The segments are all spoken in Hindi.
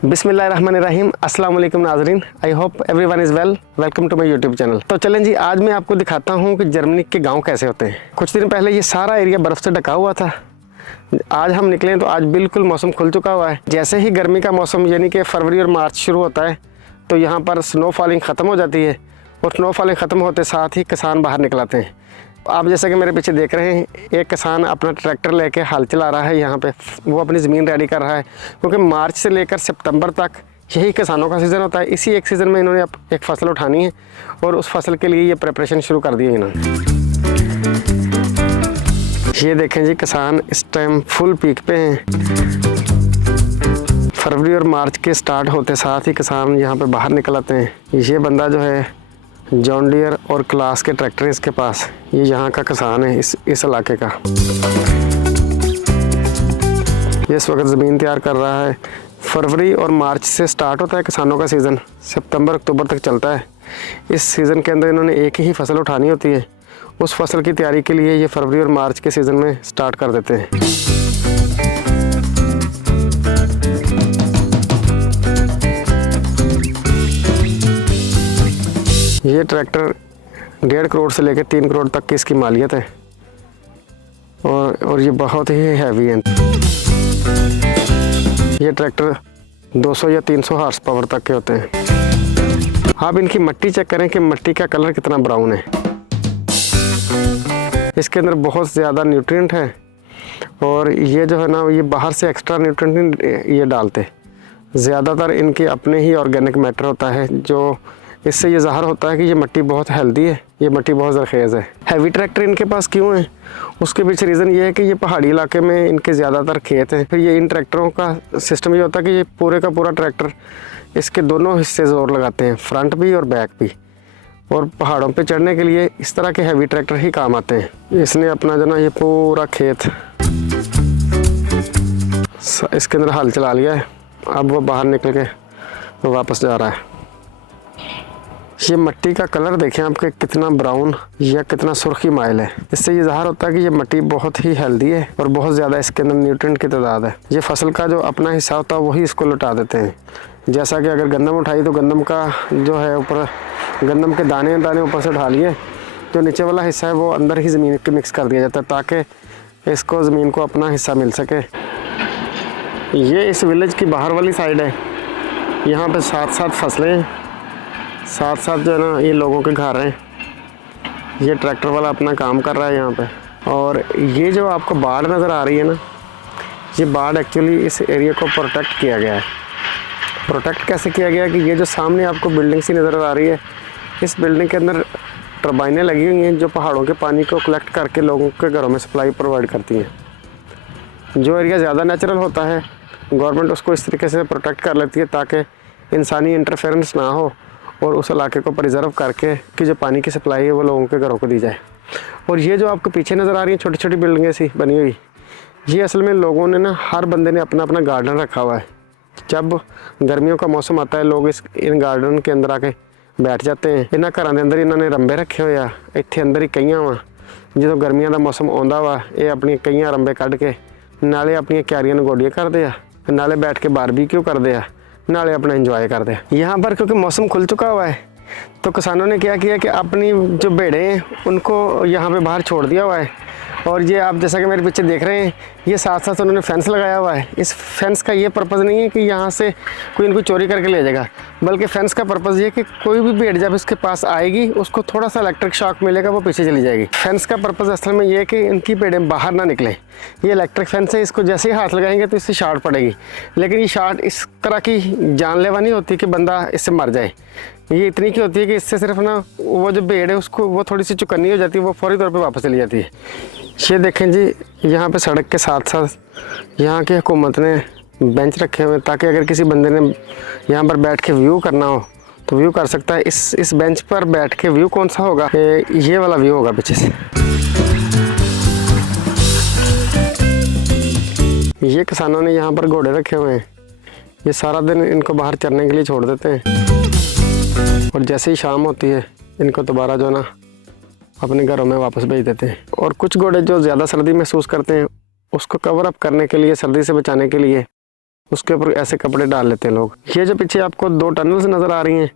बिस्मिल्लाहिर्रहमानिर्रहीम, अस्सलाम वालेकुम नाज़रीन। I hope everyone is well. Welcome to my YouTube channel. तो चलें जी, आज मैं आपको दिखाता हूँ कि जर्मनी के गांव कैसे होते हैं। कुछ दिन पहले ये सारा एरिया बर्फ़ से ढका हुआ था। आज हम निकले तो आज बिल्कुल मौसम खुल चुका हुआ है। जैसे ही गर्मी का मौसम यानी कि फरवरी और मार्च शुरू होता है तो यहाँ पर स्नो फॉलिंग ख़त्म हो जाती है और स्नो फॉलिंग ख़त्म होते साथ ही किसान बाहर निकल आते हैं। आप जैसा कि मेरे पीछे देख रहे हैं, एक किसान अपना ट्रैक्टर लेके हल चला रहा है। यहाँ पे वो अपनी ज़मीन रेडी कर रहा है, क्योंकि मार्च से लेकर सितंबर तक यही किसानों का सीज़न होता है। इसी एक सीज़न में इन्होंने एक फ़सल उठानी है और उस फसल के लिए ये प्रिपरेशन शुरू कर दी है इन्होंने। ये देखें जी, किसान इस टाइम फुल पीक पे हैं। फरवरी और मार्च के स्टार्ट होते साथ ही किसान यहाँ पे बाहर निकल आते हैं। ये बंदा जो है जॉन डियर और क्लास के ट्रैक्टर है इसके पास। ये यहाँ का किसान है इस इलाके का। ये इस वक्त ज़मीन तैयार कर रहा है। फरवरी और मार्च से स्टार्ट होता है किसानों का सीज़न, सितंबर अक्टूबर तक चलता है। इस सीज़न के अंदर इन्होंने एक ही फसल उठानी होती है। उस फसल की तैयारी के लिए ये फरवरी और मार्च के सीज़न में स्टार्ट कर देते हैं। ये ट्रैक्टर 1.5 करोड़ से लेकर 3 करोड़ तक की इसकी मालियत है और ये बहुत ही हैवी है। ये ट्रैक्टर 200 या 300 हॉर्स पावर तक के होते हैं। आप इनकी मिट्टी चेक करें कि मिट्टी का कलर कितना ब्राउन है। इसके अंदर बहुत ज़्यादा न्यूट्रिएंट है और ये जो है ना, ये बाहर से एक्स्ट्रा न्यूट्रिएंट ये डालते। ज़्यादातर इनके अपने ही ऑर्गेनिक मैटर होता है, जो इससे ये ज़ाहिर होता है कि ये मिट्टी बहुत हेल्दी है, ये मिट्टी बहुत ज़रखेज़ है। हैवी ट्रैक्टर इनके पास क्यों है, उसके पीछे रीज़न ये है कि ये पहाड़ी इलाके में इनके ज़्यादातर खेत हैं। फिर ये इन ट्रैक्टरों का सिस्टम ये होता है कि ये पूरे का पूरा ट्रैक्टर इसके दोनों हिस्से ज़ोर लगाते हैं, फ्रंट भी और बैक भी। और पहाड़ों पे चढ़ने के लिए इस तरह के हैवी ट्रैक्टर ही काम आते हैं। इसने अपना जो ना ये पूरा खेत इसके अंदर हल चला लिया है। अब वो बाहर निकल के वापस जा रहा है। ये मिट्टी का कलर देखें आपके, कितना ब्राउन या कितना सुर्खी माइल है। इससे ये ज़ाहिर होता है कि ये मिट्टी बहुत ही हेल्दी है और बहुत ज़्यादा इसके अंदर न्यूट्रिएंट की तादाद है। ये फसल का जो अपना हिस्सा होता है वही इसको लौटा देते हैं। जैसा कि अगर गंदम उठाई तो गंदम का जो है ऊपर गंदम के दाने ऊपर से उठा लिए, जो नीचे वाला हिस्सा है वो अंदर ही ज़मीन के मिक्स कर दिया जाता है ताकि इसको ज़मीन को अपना हिस्सा मिल सके। ये इस विलेज की बाहर वाली साइड है। यहाँ पे साथ फसलें, साथ जो है ना ये लोगों के घर हैं। ये ट्रैक्टर वाला अपना काम कर रहा है यहाँ पे। और ये जो आपको बाढ़ नज़र आ रही है ना, ये बाढ़ एक्चुअली इस एरिया को प्रोटेक्ट किया गया है। प्रोटेक्ट कैसे किया गया है कि ये जो सामने आपको बिल्डिंग सी नज़र आ रही है, इस बिल्डिंग के अंदर टर्बाइनें लगी हुई हैं जो पहाड़ों के पानी को कलेक्ट करके लोगों के घरों में सप्लाई प्रोवाइड करती हैं। जो एरिया ज़्यादा नेचुरल होता है, गवर्नमेंट उसको इस तरीके से प्रोटेक्ट कर लेती है ताकि इंसानी इंटरफेरेंस ना हो और उस इलाके को प्रिजर्व करके कि जो पानी की सप्लाई है वो लोगों के घरों को दी जाए। और ये जो आपको पीछे नज़र आ रही है छोटी छोटी बिल्डिंगें सी बनी हुई, ये असल में लोगों ने ना, हर बंदे ने अपना अपना गार्डन रखा हुआ है। जब गर्मियों का मौसम आता है लोग इन गार्डन के अंदर आके बैठ जाते हैं। इन्होंने घरों के अंदर इन्होंने रंबे रखे हुए आ, इत्थे अंदर ही कईयां वा। जो गर्मियों का मौसम आता वा, ये अपनी कईयां रंबे कढ़ के नाले अपन क्यारियां गोडियां करते हैं, नाले बैठ के बारबेक्यू करते हैं, नाले अपना इंजॉय करते हैं। यहाँ पर क्योंकि मौसम खुल चुका हुआ है तो किसानों ने क्या किया कि अपनी जो भेड़ें हैं उनको यहाँ पे बाहर छोड़ दिया हुआ है। और ये आप जैसा कि मेरे पीछे देख रहे हैं, ये साथ उन्होंने फेंस लगाया हुआ है। इस फेंस का ये पर्पज़ नहीं है कि यहाँ से कोई इनको चोरी करके ले जाएगा, बल्कि फेंस का पर्पज़ ये है कि कोई भी भेड़ जब इसके पास आएगी उसको थोड़ा सा इलेक्ट्रिक शॉक मिलेगा, वो पीछे चली जाएगी। फेंस का पर्पज़ असल में ये है कि इनकी भेड़ें बाहर ना निकलें। ये इलेक्ट्रिक फेंस है, इसको जैसे ही हाथ लगाएंगे तो इससे शॉर्ट पड़ेगी, लेकिन ये शॉर्ट इस तरह की जानलेवा नहीं होती कि बंदा इससे मर जाए। ये इतनी की होती है कि इससे सिर्फ ना वो जो भेड़ है उसको वो थोड़ी सी चुकन्नी हो जाती है, वो फौरी तौर पे वापस चली जाती है। ये देखें जी, यहाँ पे सड़क के साथ यहाँ की हुकूमत ने बेंच रखे हुए ताकि अगर किसी बंदे ने यहाँ पर बैठ के व्यू करना हो तो व्यू कर सकता है। इस बेंच पर बैठ के व्यू कौन सा होगा, ये वाला व्यू होगा पीछे से। ये किसानों ने यहाँ पर घोड़े रखे हुए हैं। ये सारा दिन इनको बाहर चरने के लिए छोड़ देते हैं और जैसे ही शाम होती है इनको दोबारा जो ना अपने घरों में वापस भेज देते हैं। और कुछ घोड़े जो ज़्यादा सर्दी महसूस करते हैं उसको कवर अप करने के लिए, सर्दी से बचाने के लिए उसके ऊपर ऐसे कपड़े डाल लेते हैं लोग। ये जो पीछे आपको 2 टनल्स नज़र आ रही हैं,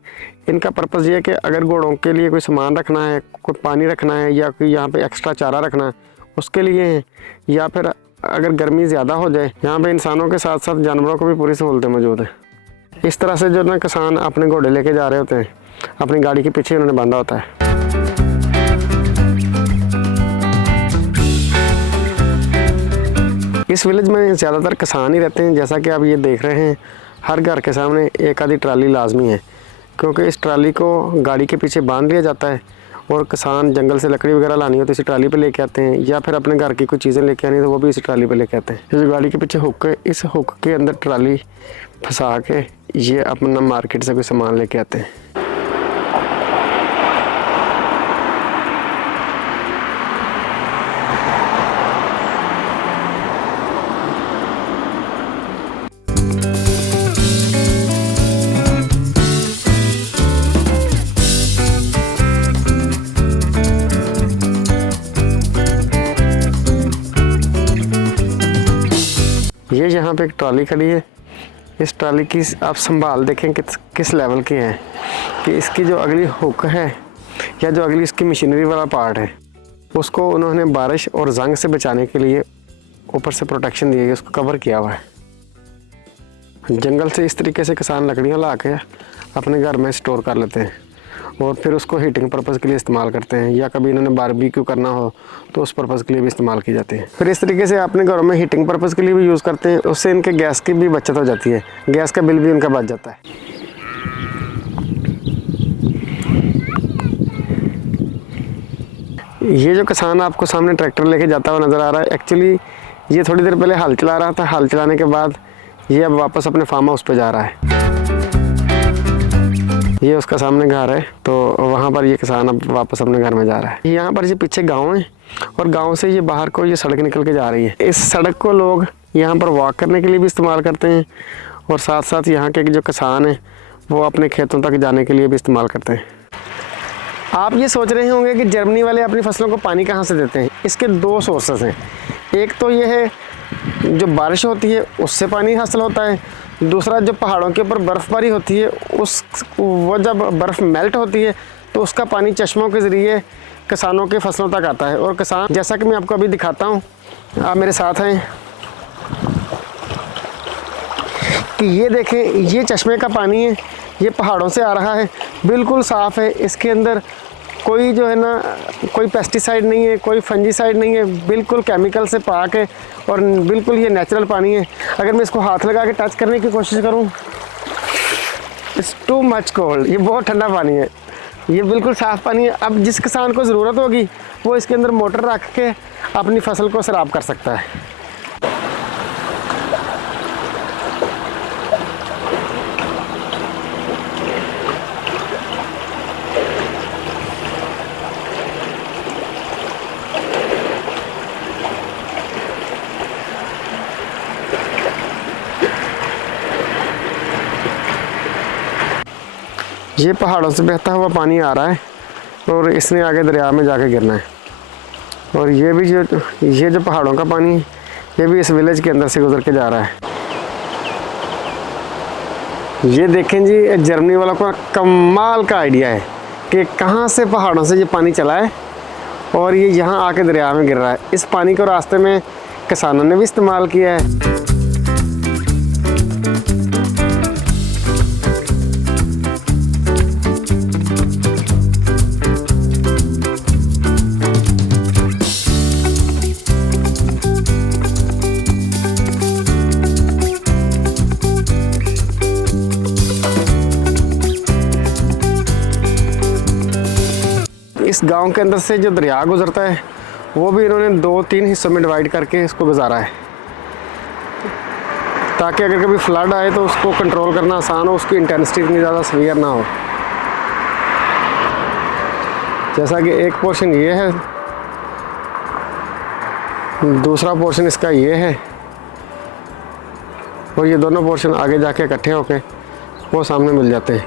इनका पर्पज़ ये है कि अगर घोड़ों के लिए कोई सामान रखना है, कोई पानी रखना है या कोई यहाँ पे एक्स्ट्रा चारा रखना है उसके लिए है, या फिर अगर गर्मी ज़्यादा हो जाए, यहाँ पे इंसानों के साथ साथ जानवरों को भी पूरी सहूलतें मौजूद है। इस तरह से जो ना किसान अपने घोड़े लेके जा रहे होते हैं, अपनी गाड़ी के पीछे उन्होंने बांधा होता है। इस विलेज में ज़्यादातर किसान ही रहते हैं। जैसा कि आप ये देख रहे हैं, हर घर के सामने एक आधी ट्राली लाजमी है, क्योंकि इस ट्राली को गाड़ी के पीछे बांध लिया जाता है और किसान जंगल से लकड़ी वगैरह लानी हो तो इसी ट्राली पे लेके आते हैं, या फिर अपने घर की कुछ चीज़ें लेके आनी तो वो भी इसी ट्राली पे लेके आते हैं। ये जो गाड़ी के पीछे हुक है, इस हुक के अंदर ट्राली फंसा के ये अपना मार्केट से कोई सामान लेके आते हैं। ये यहाँ पे एक ट्रॉली खड़ी है। इस ट्रॉली की आप संभाल देखें किस लेवल की है, कि इसकी जो अगली हुक है या जो अगली इसकी मशीनरी वाला पार्ट है, उसको उन्होंने बारिश और जंग से बचाने के लिए ऊपर से प्रोटेक्शन दी है, उसको कवर किया हुआ है। जंगल से इस तरीके से किसान लकड़ियाँ ला के अपने घर में स्टोर कर लेते हैं और फिर उसको हीटिंग पर्पज़ के लिए इस्तेमाल करते हैं, या कभी इन्होंने बारबेक्यू करना हो तो उस पर्पज़ के लिए भी इस्तेमाल की जाती है। फिर इस तरीके से अपने घरों में हीटिंग पर्पज़ के लिए भी यूज़ करते हैं, उससे इनके गैस की भी बचत हो जाती है, गैस का बिल भी उनका बच जाता है। ये जो किसान आपको सामने ट्रैक्टर लेके जाता हुआ नज़र आ रहा है, एक्चुअली ये थोड़ी देर पहले हल चला रहा था। हल चलाने के बाद ये अब वापस अपने फार्म हाउस पे जा रहा है। ये उसका सामने घर है, तो वहाँ पर ये किसान अब वापस अपने घर में जा रहा है। यहाँ पर ये पीछे गांव है और गांव से ये बाहर को ये सड़क निकल के जा रही है। इस सड़क को लोग यहाँ पर वॉक करने के लिए भी इस्तेमाल करते हैं और साथ साथ यहाँ के जो किसान हैं वो अपने खेतों तक जाने के लिए भी इस्तेमाल करते हैं। आप ये सोच रहे होंगे कि जर्मनी वाले अपनी फसलों को पानी कहाँ से देते हैं। इसके 2 सोर्सेस हैं। एक तो ये है जो बारिश होती है उससे पानी हासिल होता है, दूसरा जो पहाड़ों के ऊपर बर्फ़बारी होती है वो जब बर्फ़ मेल्ट होती है तो उसका पानी चश्मों के ज़रिए किसानों के फसलों तक आता है। और किसान, जैसा कि मैं आपको अभी दिखाता हूँ, आप मेरे साथ हैं कि ये देखें, ये चश्मे का पानी है, ये पहाड़ों से आ रहा है, बिल्कुल साफ़ है। इसके अंदर कोई जो है ना कोई पेस्टिसाइड नहीं है, कोई फंजीसाइड नहीं है, बिल्कुल केमिकल से पाक है और बिल्कुल ये नेचुरल पानी है। अगर मैं इसको हाथ लगा के टच करने की कोशिश करूं, इट्स टू मच कोल्ड। ये बहुत ठंडा पानी है, ये बिल्कुल साफ़ पानी है। अब जिस किसान को ज़रूरत होगी वो इसके अंदर मोटर रख के अपनी फसल को सैराब कर सकता है। ये पहाड़ों से बहता हुआ पानी आ रहा है और इसने आगे दरिया में जाके गिरना है। और ये जो पहाड़ों का पानी है ये भी इस विलेज के अंदर से गुजर के जा रहा है। ये देखें जी, जर्मनी वालों को कमाल का आइडिया है कि कहाँ से पहाड़ों से ये पानी चला है और ये यहाँ आके दरिया में गिर रहा है। इस पानी को रास्ते में किसानों ने भी इस्तेमाल किया है। इस गांव के अंदर से जो दरिया गुजरता है वो भी इन्होंने 2-3 हिस्सों में डिवाइड करके इसको गुजारा है, ताकि अगर कभी फ्लड आए तो उसको कंट्रोल करना आसान हो, उसकी इंटेंसिटी इतनी ज़्यादा सीवियर ना हो। जैसा कि एक पोर्शन ये है, दूसरा पोर्शन इसका ये है और ये दोनों पोर्शन आगे जाके इकट्ठे होके वो सामने मिल जाते हैं।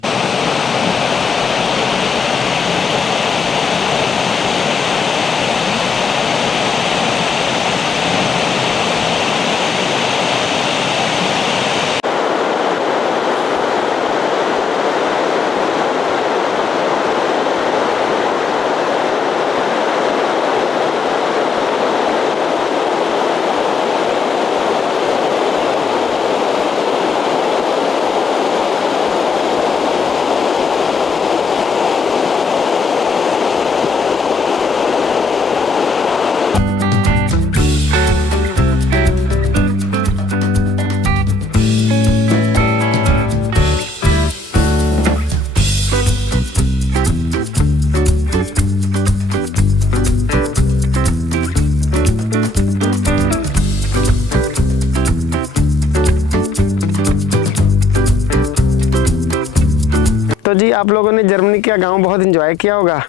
जी आप लोगों ने जर्मनी का गांव बहुत एंजॉय किया होगा।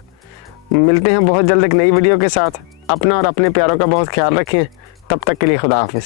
मिलते हैं बहुत जल्द एक नई वीडियो के साथ। अपना और अपने प्यारों का बहुत ख्याल रखें। तब तक के लिए खुदा हाफिज़।